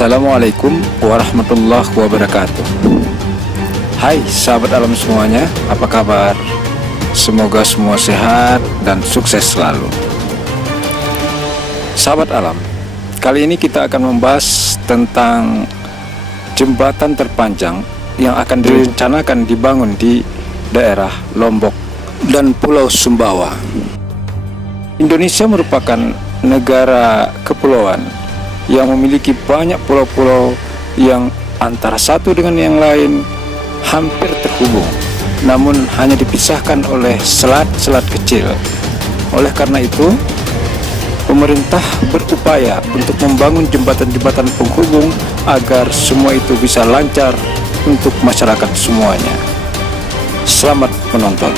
Assalamualaikum warahmatullahi wabarakatuh. Hai sahabat alam semuanya, apa kabar? Semoga semua sehat dan sukses selalu. Sahabat alam, kali ini kita akan membahas tentang jembatan terpanjang yang akan direncanakan dibangun di daerah Lombok dan Pulau Sumbawa. Indonesia merupakan negara kepulauan yang memiliki banyak pulau-pulau yang antara satu dengan yang lain hampir terhubung, namun hanya dipisahkan oleh selat-selat kecil. Oleh karena itu, pemerintah berupaya untuk membangun jembatan-jembatan penghubung agar semua itu bisa lancar untuk masyarakat semuanya. Selamat menonton.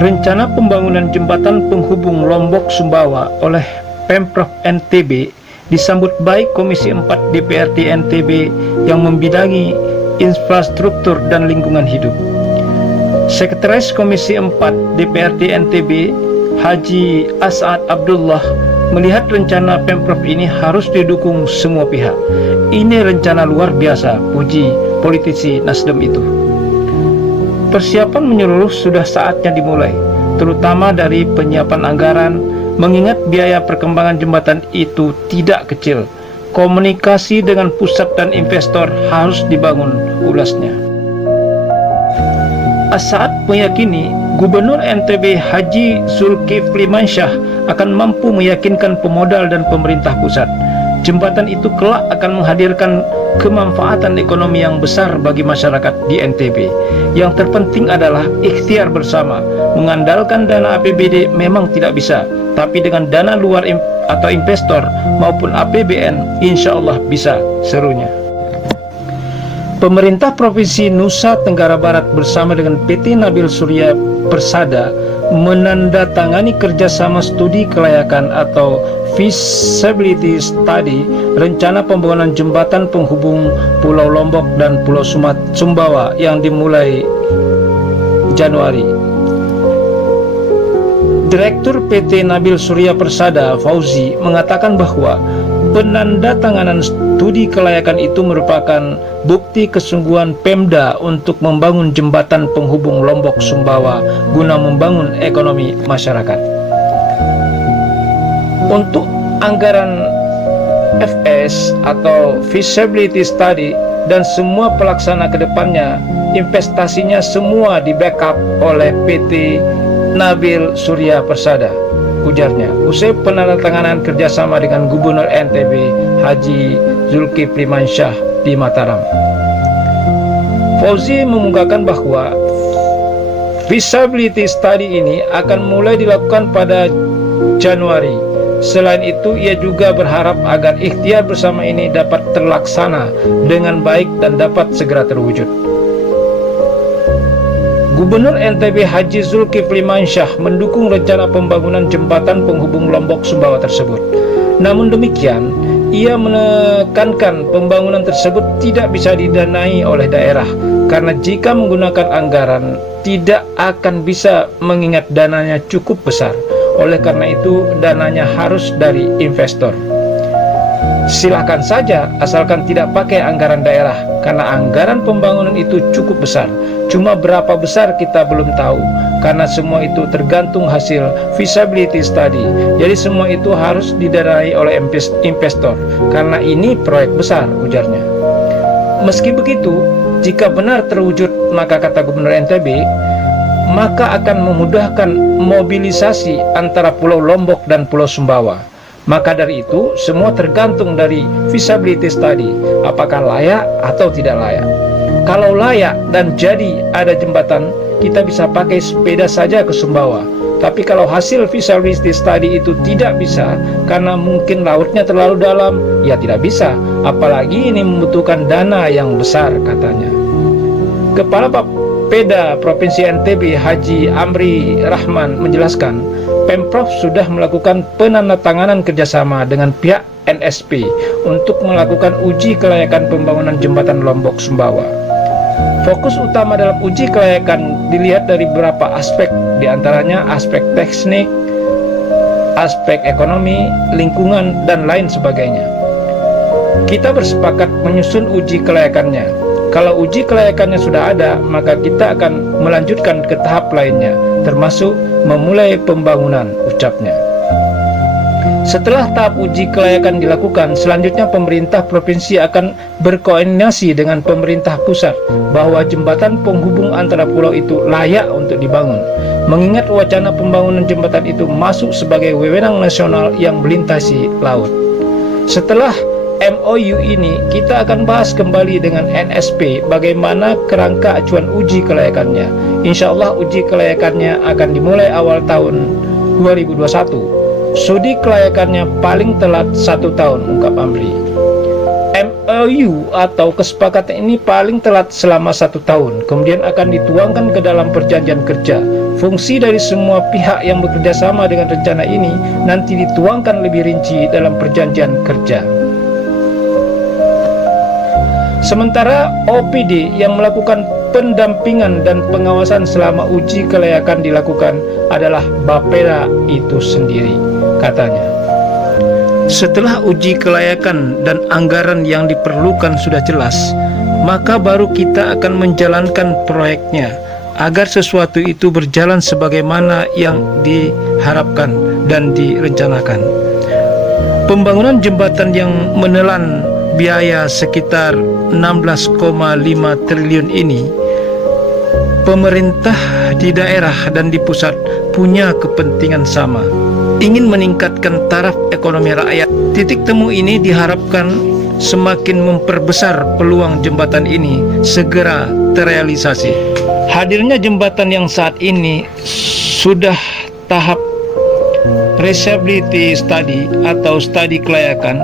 Rencana pembangunan jembatan penghubung Lombok Sumbawa oleh Pemprov NTB disambut baik Komisi 4 DPRD NTB yang membidangi infrastruktur dan lingkungan hidup. Sekretaris Komisi 4 DPRD NTB Haji As'ad Abdullah melihat rencana Pemprov ini harus didukung semua pihak. Ini rencana luar biasa, puji politisi Nasdem itu. Persiapan menyeluruh sudah saatnya dimulai, terutama dari penyiapan anggaran, mengingat biaya perkembangan jembatan itu tidak kecil. Komunikasi dengan pusat dan investor harus dibangun, ulasnya. As'ad meyakini Gubernur NTB Haji Zulkifli Mansyah akan mampu meyakinkan pemodal dan pemerintah pusat. Jembatan itu kelak akan menghadirkan kemanfaatan ekonomi yang besar bagi masyarakat di NTB. Yang terpenting adalah ikhtiar bersama. Mengandalkan dana APBD memang tidak bisa, tapi dengan dana luar atau investor maupun APBN insya Allah bisa, serunya. Pemerintah Provinsi Nusa Tenggara Barat bersama dengan PT Nabil Surya Persada menandatangani kerjasama studi kelayakan atau feasibility study rencana pembangunan jembatan penghubung Pulau Lombok dan Pulau Sumbawa yang dimulai Januari. Direktur PT Nabil Surya Persada Fauzi mengatakan bahwa penandatanganan studi kelayakan itu merupakan bukti kesungguhan Pemda untuk membangun jembatan penghubung Lombok Sumbawa guna membangun ekonomi masyarakat. Untuk anggaran FS atau feasibility study dan semua pelaksana kedepannya, investasinya semua di backup oleh PT Nabil Surya Persada, ujarnya. Usai penandatanganan kerjasama dengan Gubernur NTB Haji Zulkifli Mansyah di Mataram, Fauzi mengungkapkan bahwa feasibility study ini akan mulai dilakukan pada Januari. Selain itu, ia juga berharap agar ikhtiar bersama ini dapat terlaksana dengan baik dan dapat segera terwujud. Gubernur NTB Haji Zulkifli Mansyah mendukung rencana pembangunan jembatan penghubung Lombok Sumbawa tersebut. Namun demikian, ia menekankan pembangunan tersebut tidak bisa didanai oleh daerah, karena jika menggunakan anggaran tidak akan bisa mengingat dananya cukup besar. Oleh karena itu, dananya harus dari investor. Silakan saja, asalkan tidak pakai anggaran daerah, karena anggaran pembangunan itu cukup besar. Cuma berapa besar kita belum tahu, karena semua itu tergantung hasil feasibility study. Jadi semua itu harus didanai oleh investor, karena ini proyek besar, ujarnya. Meski begitu, jika benar terwujud, maka kata Gubernur NTB, maka akan memudahkan mobilisasi antara Pulau Lombok dan Pulau Sumbawa. Maka dari itu, semua tergantung dari feasibility study, apakah layak atau tidak layak. Kalau layak dan jadi ada jembatan, kita bisa pakai sepeda saja ke Sumbawa. Tapi kalau hasil feasibility study itu tidak bisa, karena mungkin lautnya terlalu dalam, ya tidak bisa. Apalagi ini membutuhkan dana yang besar, katanya. Kepala Bapeda Provinsi NTB Haji Amri Rahman menjelaskan, Pemprov sudah melakukan penandatanganan kerjasama dengan pihak NSP untuk melakukan uji kelayakan pembangunan jembatan Lombok Sumbawa. Fokus utama dalam uji kelayakan dilihat dari beberapa aspek, diantaranya aspek teknik, aspek ekonomi, lingkungan, dan lain sebagainya. Kita bersepakat menyusun uji kelayakannya. Kalau uji kelayakannya sudah ada, maka kita akan melanjutkan ke tahap lainnya, termasuk memulai pembangunan, ucapnya. Setelah tahap uji kelayakan dilakukan, selanjutnya pemerintah provinsi akan berkoordinasi dengan pemerintah pusat bahwa jembatan penghubung antara pulau itu layak untuk dibangun, mengingat wacana pembangunan jembatan itu masuk sebagai wewenang nasional yang melintasi laut. Setelah MOU ini, kita akan bahas kembali dengan NSP bagaimana kerangka acuan uji kelayakannya. Insya Allah uji kelayakannya akan dimulai awal tahun 2021. Studi kelayakannya paling telat 1 tahun, ungkap Amri. MOU atau kesepakatan ini paling telat selama 1 tahun, kemudian akan dituangkan ke dalam perjanjian kerja. Fungsi dari semua pihak yang bekerja sama dengan rencana ini nanti dituangkan lebih rinci dalam perjanjian kerja. Sementara OPD yang melakukan pendampingan dan pengawasan selama uji kelayakan dilakukan adalah Bapeda itu sendiri, katanya. Setelah uji kelayakan dan anggaran yang diperlukan sudah jelas, maka baru kita akan menjalankan proyeknya agar sesuatu itu berjalan sebagaimana yang diharapkan dan direncanakan. Pembangunan jembatan yang menelan biaya sekitar 16,5 triliun ini, pemerintah di daerah dan di pusat punya kepentingan sama, ingin meningkatkan taraf ekonomi rakyat. Titik temu ini diharapkan semakin memperbesar peluang jembatan ini segera terrealisasi. Hadirnya jembatan yang saat ini sudah tahap reliability study atau studi kelayakan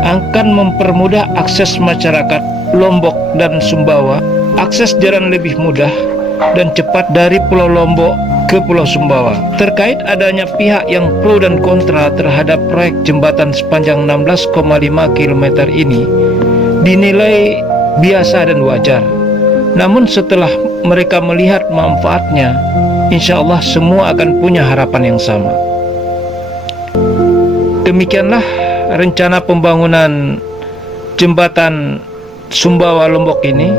akan mempermudah akses masyarakat Lombok dan Sumbawa, akses jalan lebih mudah dan cepat dari Pulau Lombok ke Pulau Sumbawa. Terkait adanya pihak yang pro dan kontra terhadap proyek jembatan sepanjang 16,5 km ini dinilai biasa dan wajar. Namun setelah mereka melihat manfaatnya, insya Allah semua akan punya harapan yang sama. Demikianlah rencana pembangunan jembatan Sumbawa Lombok ini.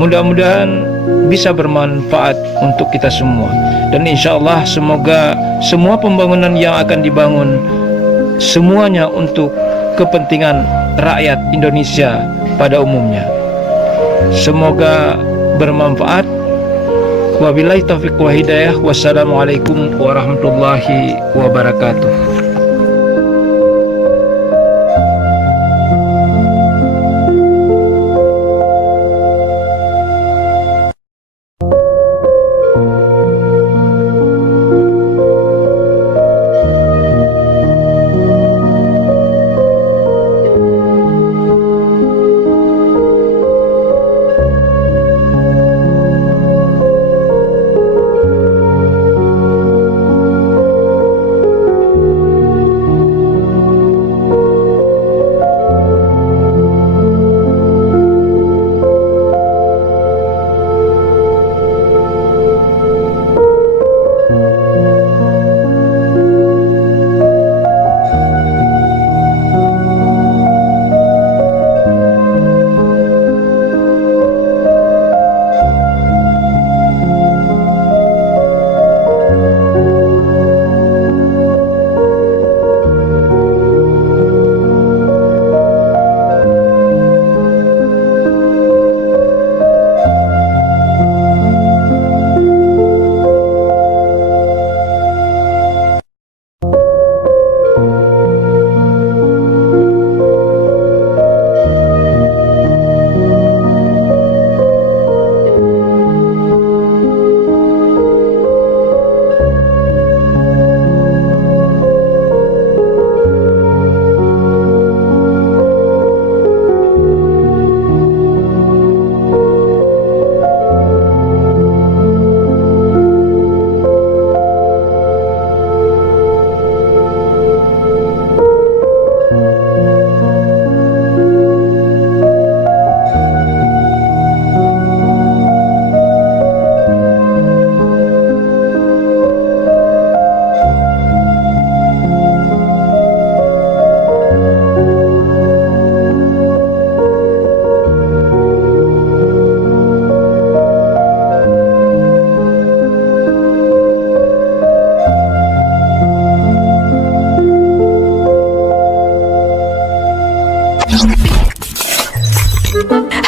Mudah-mudahan bisa bermanfaat untuk kita semua, dan insya Allah semoga semua pembangunan yang akan dibangun semuanya untuk kepentingan rakyat Indonesia pada umumnya. Semoga bermanfaat. Wabillahi taufiq wa hidayah. Wassalamualaikum warahmatullahi wabarakatuh.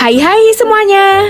Hai hai semuanya.